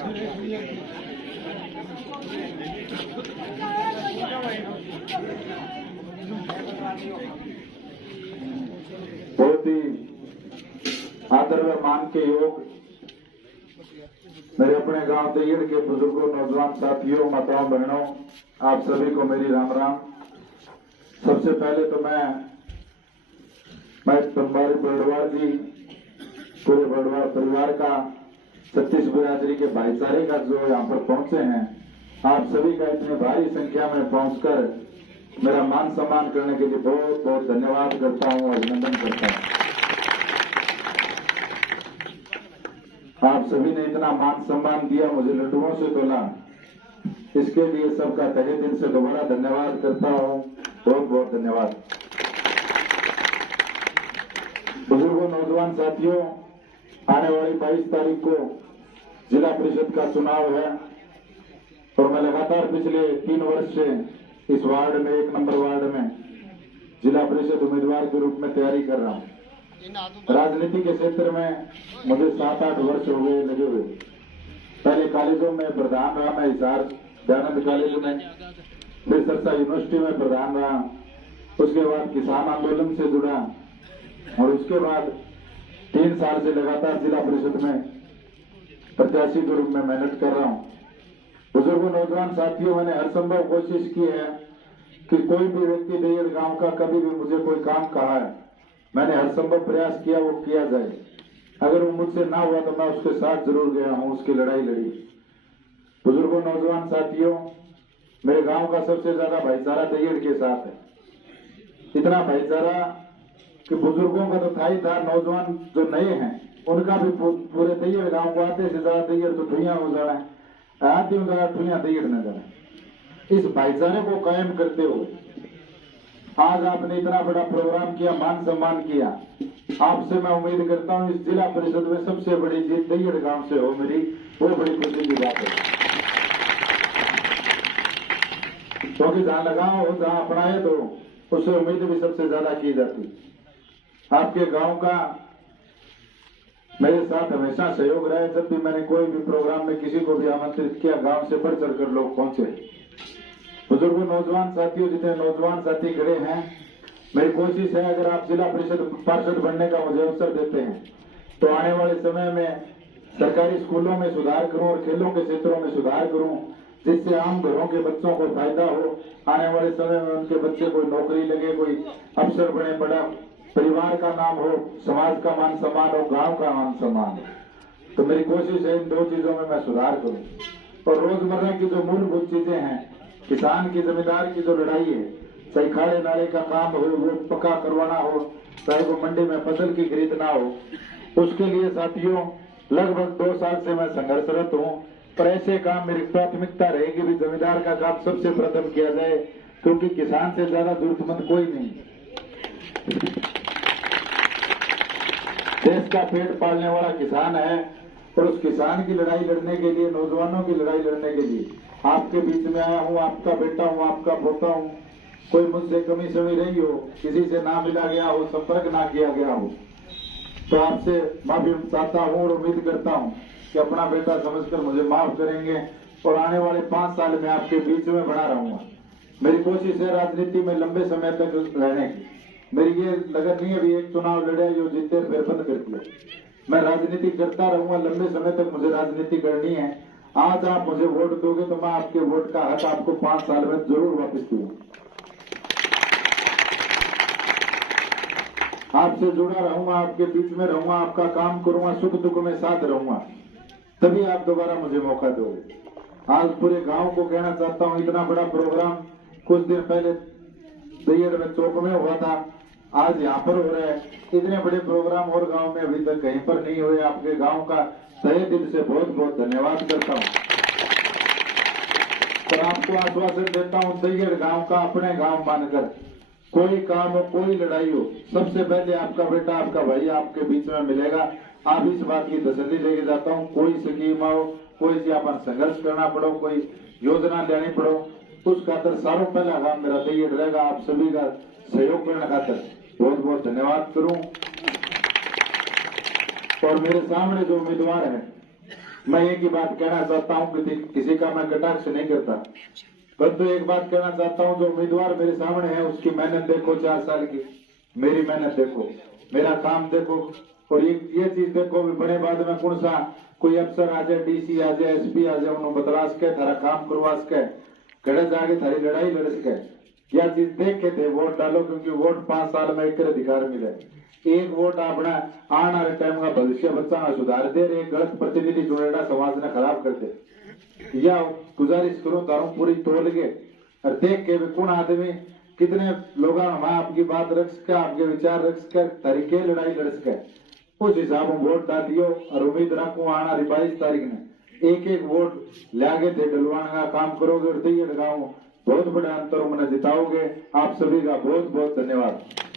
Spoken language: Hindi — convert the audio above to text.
बहुत ही आदर व मान के योग मेरे अपने गांव तैयड़ के बुजुर्गों, नौजवान साथियों, माताओं, बहनों, आप सभी को मेरी राम राम। सबसे पहले तो मैं तुम्हारे बड़वाड़ जी, पूरे बड़वाड़ परिवार का, छत्तीस बिरादरी के भाईचारे का जो यहाँ पर पहुंचे हैं, आप सभी का इतने भारी संख्या में पहुंचकर मेरा मान सम्मान करने के लिए बहुत बहुत धन्यवाद करता हूं, अभिनंदन करता हूं। आप सभी ने इतना मान सम्मान दिया, मुझे लड्डुओं से तोला, इसके लिए सबका तहे दिल से दोबारा धन्यवाद करता हूं, बहुत बहुत धन्यवाद। बुजुर्गों, नौजवान साथियों, आने वाली 22 तारीख को जिला परिषद का चुनाव है और मैं लगातार पिछले 3 वर्ष से इस वार्ड में, 1 नंबर वार्ड में जिला परिषद उम्मीदवार के रूप में तैयारी कर रहा हूं। राजनीति के क्षेत्र में मुझे 7-8 वर्ष हो गए लगे हुए। पहले कॉलेजों में प्रधान रहा, मैं हिसार दयानंद कॉलेज में, फिर सरसा यूनिवर्सिटी में प्रधान रहा, उसके बाद किसान आंदोलन से जुड़ा और उसके बाद 3 साल से लगातार जिला परिषद में प्रत्याशी के रूप में मेहनत कर रहा हूं। बुजुर्गों, नौजवान साथियों, मैंने हर संभव कोशिश की है कि कोई भी व्यक्ति देयर गांव का कभी भी मुझे कोई काम कहा है, मैंने हर संभव प्रयास किया वो किया जाए। अगर वो मुझसे ना हुआ तो मैं उसके साथ जरूर गया हूं, उसकी लड़ाई लड़ी। बुजुर्गों, नौजवान साथियों, मेरे गांव का सबसे ज्यादा भाईचारा देयर के साथ है। इतना भाईचारा कि बुजुर्गों का तो था ही था, नौजवान जो नए हैं उनका भी पूरे देयर गांव को आते से ज्यादा देयर तो ठुइया हो जाना है, आती हूँ ज्यादा ठुइया देयर न जाना। इस भाईचारे को कायम करते हुए आज आपने इतना बड़ा प्रोग्राम किया, मान सम्मान किया। आपसे मैं उम्मीद करता हूं इस जिला परिषद में सबसे बड़ी जीत देयर गांव से हो मेरी, वो बड़ी खुशी की बात है। क्योंकि जहां लगाओ हो, जहां अपनाए तो उससे उम्मीद भी सबसे ज्यादा की जाती। आपके गांव का मेरे साथ हमेशा सहयोग रहा है। जब भी मैंने कोई भी प्रोग्राम में किसी को भी आमंत्रित किया, गांव से बढ़ चढ़ कर लोग पहुंचे। बुजुर्गों, नौजवान साथियों, जितने नौजवान साथी खड़े हैं, मेरी कोशिश है अगर आप जिला परिषद पार्षद बनने का मुझे अवसर देते हैं तो आने वाले समय में सरकारी स्कूलों में सुधार करूं और खेलों के क्षेत्रों में सुधार करूं, जिससे आम घरों के बच्चों को फायदा हो। आने वाले समय में उनके बच्चे कोई नौकरी लगे, कोई अफसर बने, बड़ा परिवार का नाम हो, समाज का मान सम्मान हो, गांव का मान सम्मान हो। तो मेरी कोशिश है इन 2 चीजों में मैं सुधार करूं। और रोजमर्रा की जो मूलभूत चीजें हैं, किसान की, जमींदार की जो लड़ाई है, चाहे खाड़े नाले का काम हो वो पक्का करवाना हो, चाहे वो मंडी में फसल की खरीदना हो, उसके लिए साथियों लगभग 2 साल से मैं संघर्षरत हूं। पर ऐसे काम मेरी प्राथमिकता रहेगी भी जमींदार का काम सबसे प्रथम किया जाए, क्योंकि किसान से ज्यादा जरूरतमंद कोई नहीं। देश का पेट पालने वाला किसान है और उस किसान की लड़ाई लड़ने के लिए, नौजवानों की लड़ाई लड़ने के लिए आपके बीच में आया हूं। आपका बेटा हूं, आपका पोता हूं। कोई मुझसे कमी समी रही हो, किसी से ना मिला गया हो, संपर्क ना किया गया हो, तो आपसे माफी चाहता हूं और उम्मीद करता हूं कि अपना बेटा समझकर मुझे माफ करेंगे और आने वाले 5 साल में आपके बीच में बना रहूंगा। मेरी कोशिश है राजनीति में लंबे समय तक रहने की। मेरी ये लगन नहीं है भी एक चुनाव लड़े जो जीते फिर बंद कर दिया। मैं राजनीति करता रहूंगा, लंबे समय तक मुझे राजनीति करनी है। आज आप मुझे वोट दोगे तो मैं आपके वोट का हक आपको 5 साल में जरूर वापस दूंगा। आपसे जुड़ा रहूंगा, आपके बीच में रहूंगा, आपका काम करूंगा, सुख दुख में साथ रहूंगा, तभी आप दोबारा मुझे मौका दोगे। आज पूरे गांव को कहना चाहता हूं, इतना बड़ा प्रोग्राम कुछ दिन पहले देयर में चौक में हुआ था, आज यहाँ पर हो रहा है। इतने बड़े प्रोग्राम और गांव में अभी तक कहीं पर नहीं हुए। आपके गांव का तहे दिल से बहुत बहुत धन्यवाद करता हूं। पर आपको आश्वासन देता हूं, देयर गांव का अपने गांव मानकर कोई काम हो, कोई लड़ाई हो, सबसे पहले आपका बेटा, आपका भाई आपके बीच में मिलेगा। आप इस बात की तसल्ली लेके जाता हूँ। कोई स्कीम आओ, कोई से अपन संघर्ष करना पड़ो, कोई योजना लेनी पड़ो, उस खातर सारों पहला काम मेरा देयर रहेगा। आप सभी का सहयोग करने खातर बहुत बहुत धन्यवाद करूं। और मेरे सामने जो उम्मीदवार हैं मैं एक ही बात कहना चाहता हूँ कि किसी का मैं कटाक्ष नहीं करता, परंतु एक बात कहना चाहता हूँ, जो उम्मीदवार मेरे सामने है उसकी मेहनत देखो, 4 साल की मेरी मेहनत देखो, मेरा काम देखो, और ये चीज देखो भी बड़े बाद में कौन सा कोई अफसर आ जाए, डीसी आ जाए, एसपी आ जाए, उन्होंने बतला सके, थारा काम करवा सके, घड़े जाके थारी लड़ाई लड़ सके। यह चीज देख के थे वोट डालो, क्योंकि वोट 5 साल में एक अधिकार मिले। एक वोट अपना आने वाले टाइम का भविष्य बच्चा का सुधार दे, एक गलत प्रतिनिधि चुनेगा समाज ने खराब कर दे। या गुजारिश करूं तारू पूरी तोड़ के और देख के भी कौन आदमी कितने लोग वहां आपकी बात रख सके, आपके विचार रख सके, तरीके लड़ाई लड़ सके, उस हिसाब में वोट डालियो। और उम्मीद रखूं आना 22 तारीख ने एक वोट लागे थे डलवाने का काम करोगे और गाँव बहुत बड़े अंतर मैंने जिताओगे। आप सभी का बहुत बहुत धन्यवाद।